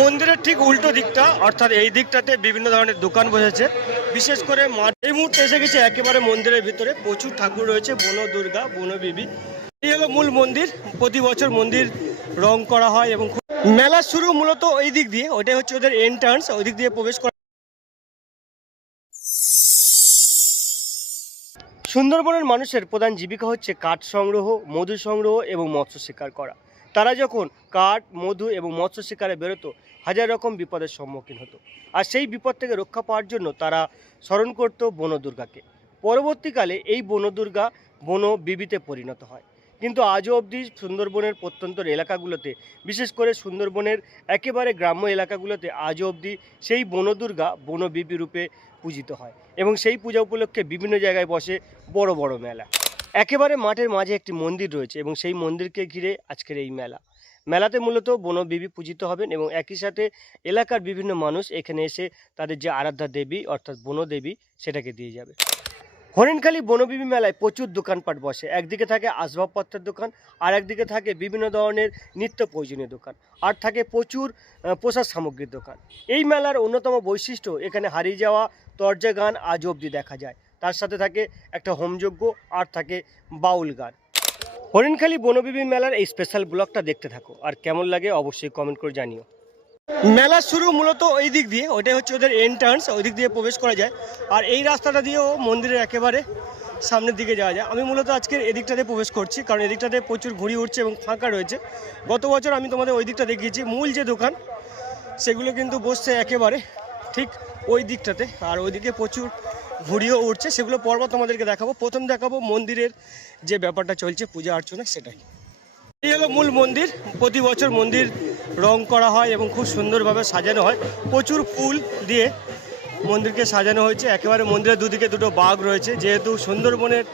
মন্দিরের ঠিক উল্টো দিকটা, অর্থাৎ এই দিকটাতে বিভিন্ন ধরনের দোকান বসেছে। বিশেষ করে এই মুহূর্তে এসে গেছে একেবারে মন্দিরের ভিতরে। প্রচুর ঠাকুর রয়েছে, বন, দুর্গা, বন, বিবি। এই হলো মূল মন্দির। প্রতি বছর মন্দির রং করা হয় এবং মেলা শুরু মূলত ওই দিক দিয়ে। ওটাই হচ্ছে ওদের এন্ট্রান্স ওই দিক দিয়ে প্রবেশ করা সুন্দরবনের মানুষের প্রধান জীবিকা হচ্ছে কাঠ সংগ্রহ, মধু সংগ্রহ এবং মৎস্য শিকার করা। তারা যখন কাঠ, মধু এবং মৎস্য শিকারে বেরোতো, হাজার রকম বিপদের সম্মুখীন হতো। আর সেই বিপদ থেকে রক্ষা পাওয়ার জন্য তারা স্মরণ করত বনদুর্গাকে। পরবর্তীকালে এই বনদুর্গা বন বিবিতে পরিণত হয়। কিন্তু আজও অবধি সুন্দরবনের প্রত্যন্ত এলাকাগুলোতে, বিশেষ করে সুন্দরবনের একেবারে গ্রাম্য এলাকাগুলোতে, আজও অবধি সেই বনদুর্গা বনবিবি রূপে পূজিত হয় এবং সেই পূজা উপলক্ষে বিভিন্ন জায়গায় বসে বড় বড় মেলা। একেবারে মাঠের মাঝে একটি মন্দির রয়েছে এবং সেই মন্দিরকে ঘিরে আজকের এই মেলা। মেলাতে মূলত বনবিবি পূজিত হবেন এবং একই সাথে এলাকার বিভিন্ন মানুষ এখানে এসে তাদের যে আরাধ্যা দেবী অর্থাৎ বনদেবী সেটাকে দিয়ে যাবে। হরিণখালী বনবিবি মেলায় প্রচুর দোকানপাট বসে। একদিকে থাকে আসবাবপত্রের দোকান, আর একদিকে থাকে বিভিন্ন ধরনের নিত্য প্রয়োজনীয় দোকান। আর থাকে প্রচুর পোশাক সামগ্রীর দোকান। এই মেলার অন্যতম বৈশিষ্ট্য, এখানে হারিয়ে যাওয়া তর্জা গান আজ অবধি দেখা যায়। তার সাথে থাকে একটা হোমযজ্ঞ, আর থাকে বাউল গান। হরিণখালী বনবিবি মেলার এই স্পেশাল ব্লগটা দেখতে থাকো। আর কেমন লাগে অবশ্যই কমেন্ট করে জানিও। মেলা শুরু মূলত ওই দিক দিয়ে ওটাই হচ্ছে ওদের এন্ট্রান্স ওই দিক দিয়ে প্রবেশ করা যায়। আর এই রাস্তাটা দিয়েও মন্দিরের একেবারে সামনের দিকে যাওয়া যায়। আমি মূলত আজকের এদিকটাতে প্রবেশ করছি, কারণ এদিকটাতে প্রচুর ঘুড়ি উঠছে এবং ফাঁকা রয়েছে। গত বছর আমি তোমাদের ওই দিকটা দেখিয়েছি, মূল যে দোকান, সেগুলো কিন্তু বসছে একেবারে ঠিক ওই দিকটাতে। আর ওইদিকে প্রচুর ঘুড়িও উঠছে, সেগুলো পর্ব তোমাদেরকে দেখাবো। প্রথম দেখাবো মন্দিরের যে ব্যাপারটা চলছে, পূজা অর্চনা সেটাই। এই হলো মূল মন্দির, প্রতি বছর মন্দির রং করা হয় এবং খুব সুন্দরভাবে সাজানো হয়। প্রচুর ফুল দিয়ে মন্দিরকে সাজানো হয়েছে। একেবারে মন্দিরের দুদিকে দুটো বাঘ রয়েছে। যেহেতু সুন্দরবনের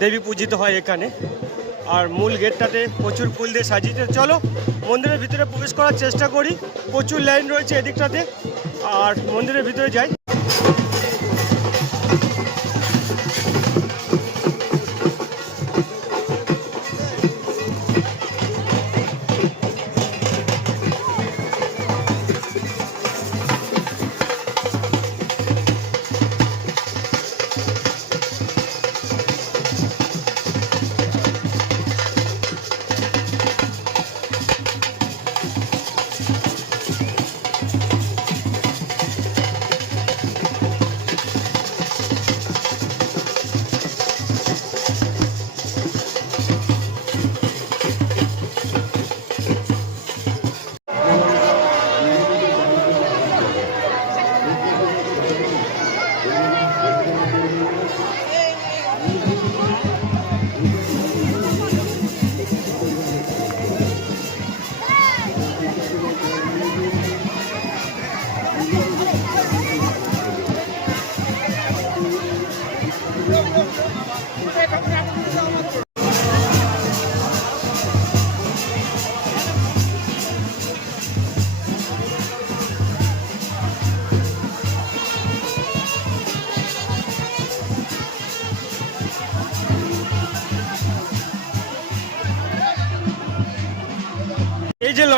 দেবী পূজিত হয় এখানে। আর মূল গেটটাতে প্রচুর ফুল দিয়ে সাজিয়েছে। চলো মন্দিরের ভিতরে প্রবেশ করার চেষ্টা করি। প্রচুর লাইন রয়েছে এদিকটাতে। আর মন্দিরের ভিতরে যাই।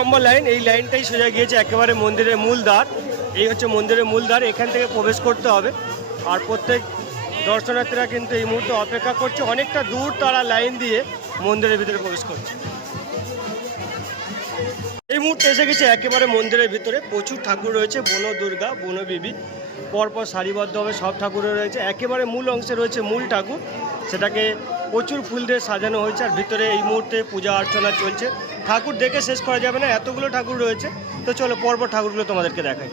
লম্বা লাইন, এই লাইনটাই সোজা গিয়েছে একেবারে মন্দিরের মূল দ্বার। এই হচ্ছে মন্দিরের মূল দ্বার, এখান থেকে প্রবেশ করতে হবে। আর প্রত্যেক দর্শনার্থীরা কিন্তু এই মুহূর্তে অপেক্ষা করছে, অনেকটা দূর তারা লাইন দিয়ে মন্দিরের ভিতরে প্রবেশ করছে। এই মুহূর্তে এসে গেছে একেবারে মন্দিরের ভিতরে। প্রচুর ঠাকুর রয়েছে, বন দুর্গা বনবিবি পরপর সারিবদ্ধভাবে সব ঠাকুরও রয়েছে। একেবারে মূল অংশে রয়েছে মূল ঠাকুর, সেটাকে প্রচুর ফুল দিয়ে সাজানো হয়েছে। আর ভিতরে এই মুহূর্তে পূজা অর্চনা চলছে। ঠাকুর দেখে শেষ করা যাবে না, এতগুলো ঠাকুর রয়েছে। তো চলো পরপর ঠাকুরগুলো তোমাদেরকে দেখাই।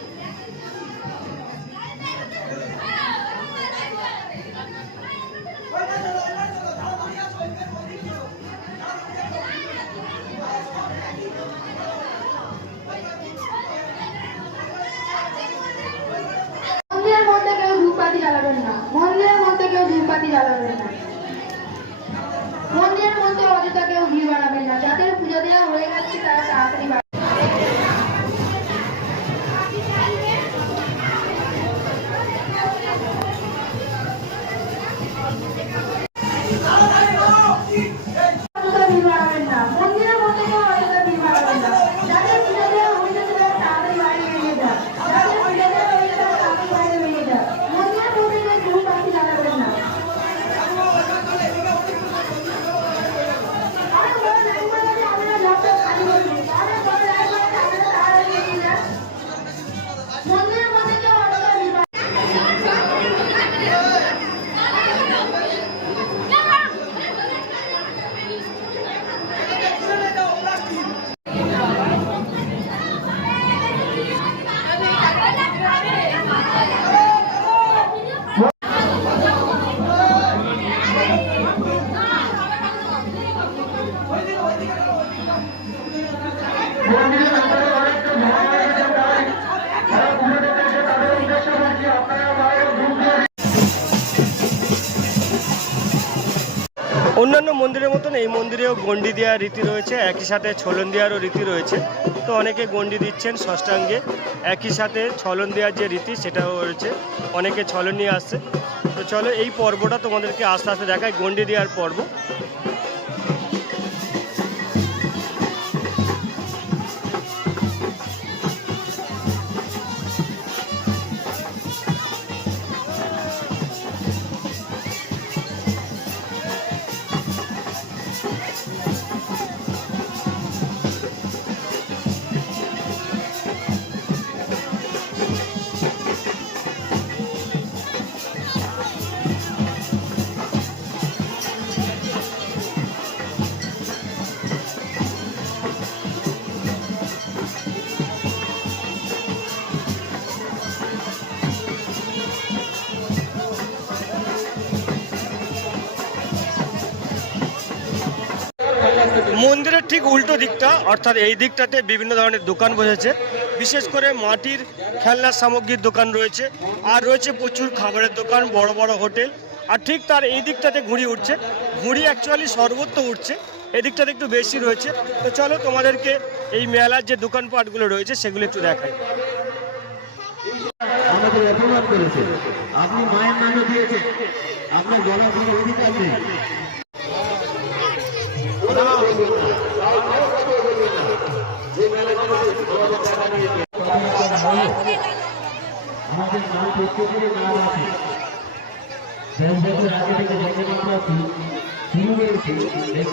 জ্বালাবেন না। মন্দিরের মধ্যে অযথা কেউ ভিড় বাড়াবেন না। যাদের গণ্ডি দেওয়ার রীতি রয়েছে, একই সাথে ছলন দেওয়ারও রীতি রয়েছে। তো অনেকে গন্ডি দিচ্ছেন ষষ্ঠাঙ্গে। একই সাথে ছলন দেওয়ার যে রীতি, সেটাও রয়েছে। অনেকে ছলন নিয়ে আসছে। তো চলো এই পর্বটা তোমাদেরকে আস্তে আস্তে দেখায় গন্ডি দেওয়ার পর্ব। মন্দিরের ঠিক উল্টো দিকটা, অর্থাৎ এই দিকটাতে বিভিন্ন ধরনের দোকান বসেছে। বিশেষ করে মাটির খেলনার সামগ্রীর দোকান রয়েছে। আর রয়েছে প্রচুর খাবারের দোকান, বড় বড় হোটেল। আর ঠিক তার এই দিকটাতে ঘুড়ি উঠছে। ঘুড়ি অ্যাকচুয়ালি সর্বত্র উঠছে। এদিকটাতে একটু বেশি রয়েছে। তো চলো তোমাদেরকে এই মেলার যে দোকানপাটগুলো রয়েছে, সেগুলো একটু দেখাই। আমাদের অপমান করেছে। আপনি মায়ের আপনার অধিকার নেই। নাম প্রত্যেকেরই নাম শুরু এই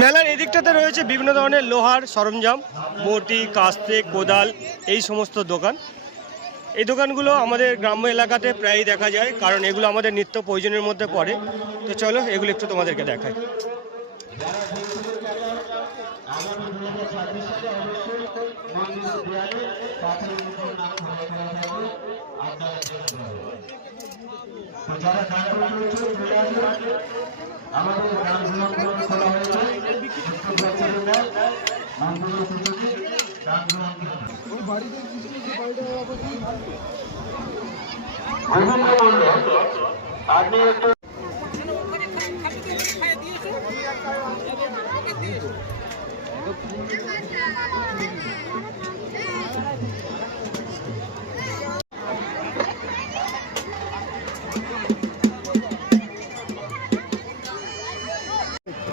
মেলার এদিকটাতে রয়েছে বিভিন্ন ধরনের লোহার সরঞ্জাম মটি কাস্তে, কোদাল, এই সমস্ত দোকান। এই দোকানগুলো আমাদের গ্রাম্য এলাকাতে প্রায়ই দেখা যায়, কারণ এগুলো আমাদের নিত্য প্রয়োজনের মধ্যে পড়ে। তো চলো, এগুলো একটু তোমাদেরকে দেখাই। আমাদের হয়েছে। আপনি একটু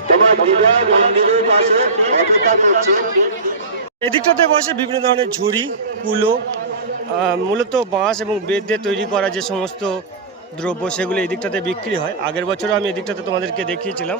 তোমার দিদা মন্দিরের পাশে অপেক্ষা করছে। এদিকটাতে বসে বিভিন্ন ধরনের ঝুড়ি, কুলো মূলত বাঁশ এবং বেত দিয়ে তৈরি করা যে সমস্ত দ্রব্য সেগুলো এদিকটাতে বিক্রি হয়। আগের বছরও আমি এদিকটাতে তোমাদেরকে দেখিয়েছিলাম।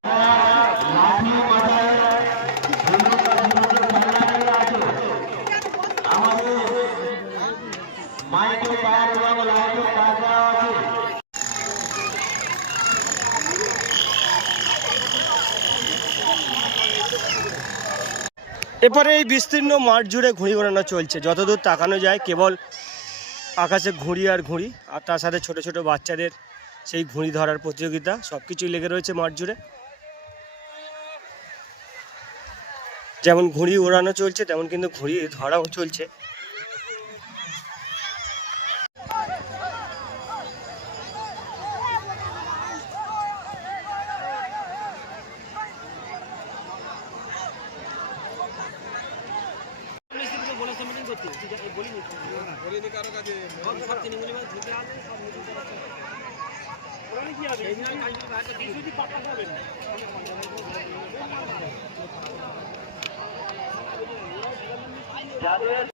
এরপরে এই বিস্তীর্ণ মাঠ জুড়ে ঘুড়ি ঘোরানো চলছে। যতদূর তাকানো যায়, কেবল আকাশে ঘুড়ি আর ঘুড়ি, আর তার সাথে ছোট ছোট বাচ্চাদের সেই ঘুড়ি ধরার প্রতিযোগিতা সব কিছুই লেগে রয়েছে মাঠ জুড়ে। যেমন ঘুড়ি ওড়ানো চলছে, তেমন কিন্তু ঘুড়ি ধরাও চলছে।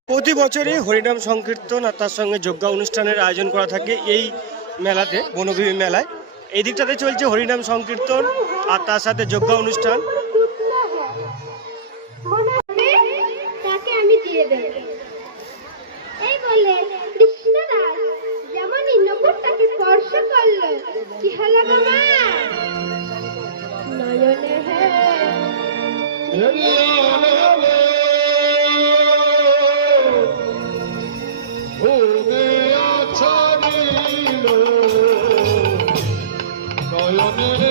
প্রতি বছরই হরিনাম সংকীর্তন আর তার সঙ্গে যজ্ঞা অনুষ্ঠানের আয়োজন করা থাকে এই মেলাতে, বনভূমি মেলায়। এই দিকটাতে চলছে হরিনাম সংকীর্তন আর তার সাথে যজ্ঞা অনুষ্ঠান। কৃষ্ণ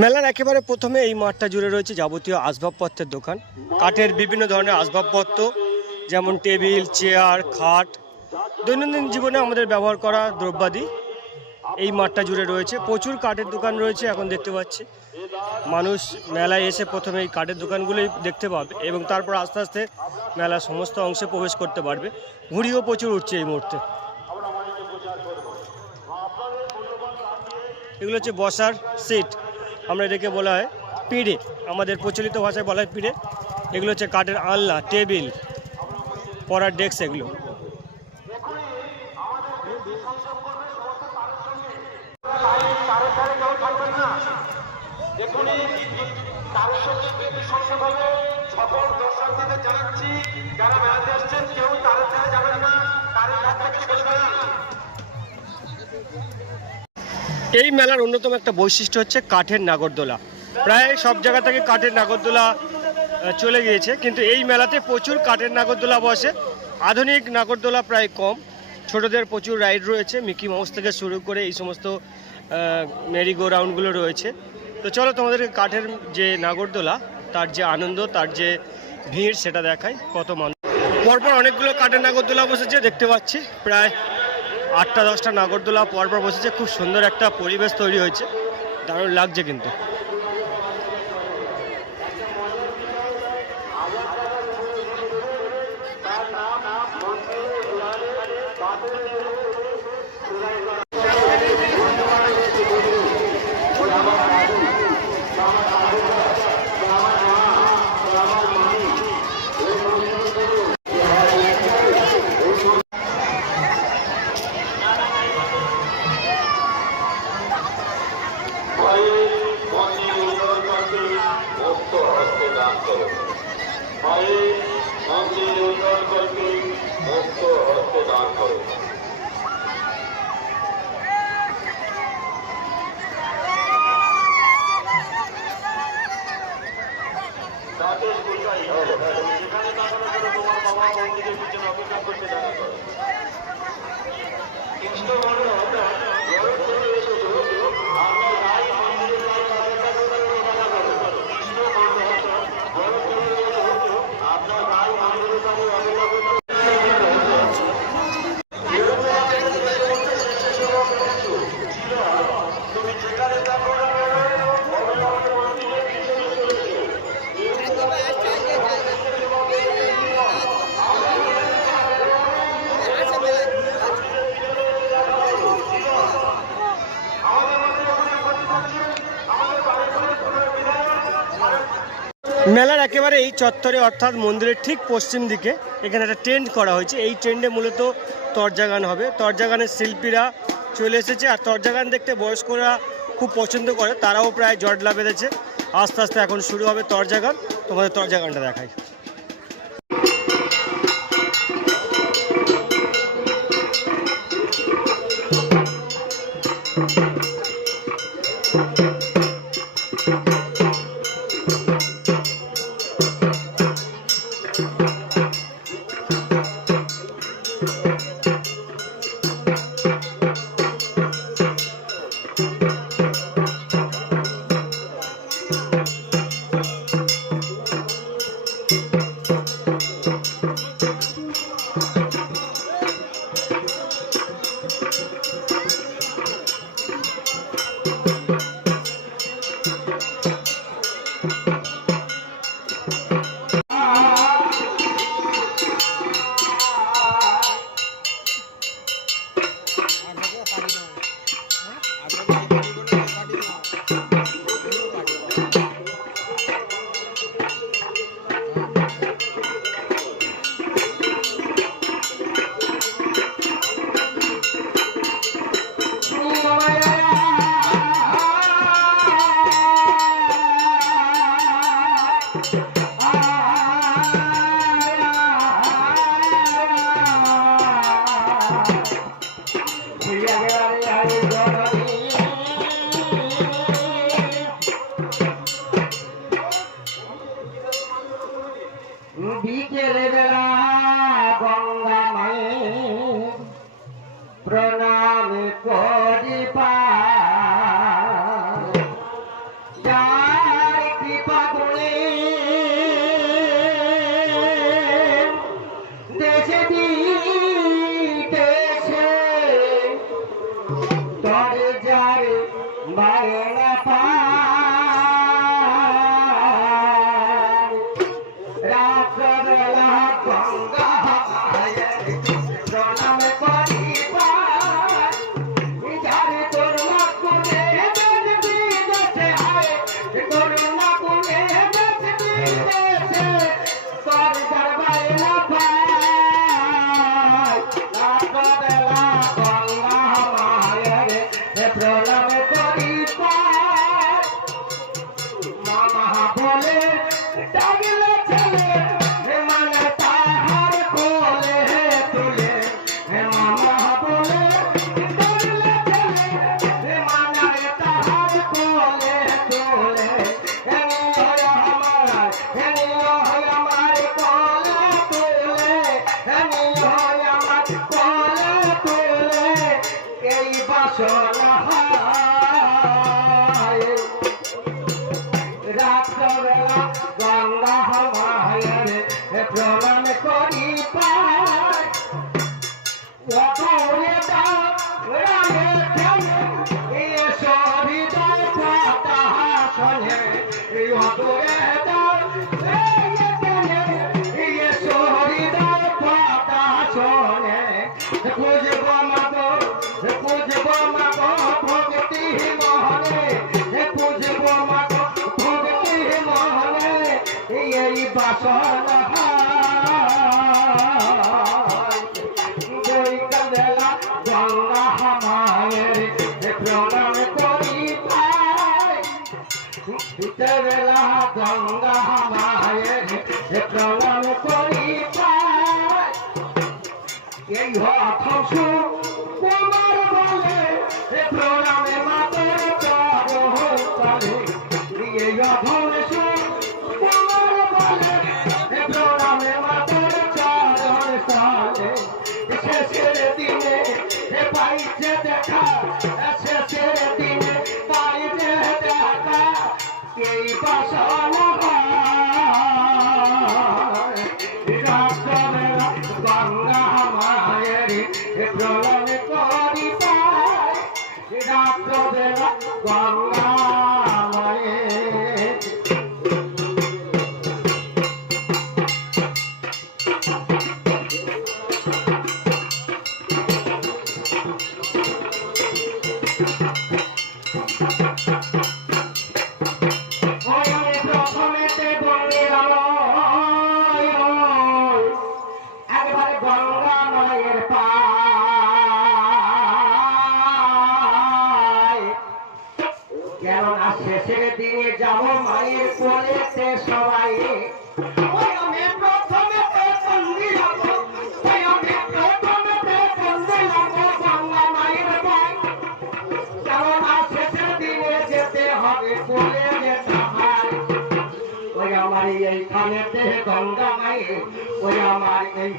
মেলার একেবারে প্রথমে এই মাঠটা জুড়ে রয়েছে যাবতীয় আসবাবপত্রের দোকান। কাঠের বিভিন্ন ধরনের আসবাবপত্র, যেমন টেবিল, চেয়ার, খাট। দৈনন্দিন জীবনে আমাদের ব্যবহার করা দ্রব্যাদি এই মাঠটা জুড়ে রয়েছে। প্রচুর কাঠের দোকান রয়েছে এখন দেখতে পাচ্ছি। মানুষ মেলায় এসে প্রথমে এই কাঠের দোকানগুলোই দেখতে পাবে এবং তারপর আস্তে আস্তে মেলার সমস্ত অংশে প্রবেশ করতে পারবে। ঘুড়িও প্রচুর উঠছে এই মুহূর্তে। এগুলো হচ্ছে বসার সিট আমরা এটাকে বলা হয় পিঁড়ে। আমাদের প্রচলিত ভাষায় বলা হয় পিঁড়ে। এগুলো হচ্ছে কাঠের আলনা, টেবিল, পড়ার ডেস্ক এগুলো। কারোর সঙ্গে সকল দর্শকদের জানাচ্ছি, যারা এই মেলার অন্যতম একটা বৈশিষ্ট্য হচ্ছে কাঠের নাগরদোলা। প্রায় সব জায়গা থেকে কাঠের নাগরদোলা চলে গিয়েছে। কিন্তু এই মেলাতে প্রচুর কাঠের নাগরদোলা বসে। আধুনিক নাগরদোলা প্রায় কম। ছোটদের প্রচুর রাইড রয়েছে। মিকি মাউস থেকে শুরু করে এই সমস্ত মেরি গো রাউন্ডগুলো রয়েছে। তো চলো তোমাদেরকে কাঠের যে নাগরদোলা, তার যে আনন্দ, তার যে ভিড়, সেটা দেখায় কত মানুষ পরপর অনেকগুলো কাঠের নাগরদোলা বসেছে, দেখতে পাচ্ছি। প্রায় আটটা দশটা নাগরদোলা পরপর বসেছে। খুব সুন্দর একটা পরিবেশ তৈরি হয়েছে। দারুণ লাগছে কিন্তু। এই চত্বরে অর্থাৎ মন্দিরের ঠিক পশ্চিম দিকে এখানে একটা টেন্ট করা হয়েছে। এই টেন্টে মূলত তরজাগান হবে। তরজাগানের শিল্পীরা চলে এসেছে আর তরজাগান দেখতে বয়স্করা খুব পছন্দ করে। তারাও প্রায় জট লাভ বেঁধেছে। আস্তে আস্তে এখন শুরু হবে তরজাগান। তোমাদের তরজাগানটা দেখায় Marola pa thank you Come on, come on.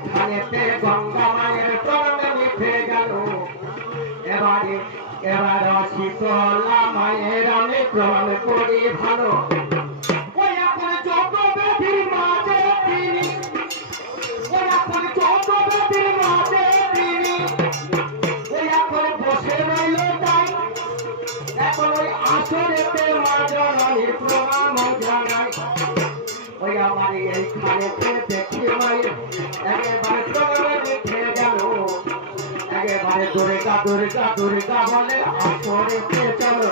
এইখানেতে Ganga মায়ের প্রাণে মিঠে গেল। এবারে, এবার শীতলা মায়ের আমি প্রমাণ করি ভালো। ওই এখন যত ব্যাধির মাঝে তিনি, ওই এখন যত ব্যাধির মাঝে তিনি। ওই এখন বসে রইল তাই, এখন ওই আসরেতে মা জননীর ওই আমার এইখানেতে দেখি মাই একেবারে সবাই দেখে গেল। একেবারে দুর্গা দুর্গা দুর্গা বলে আসরেতে চলো।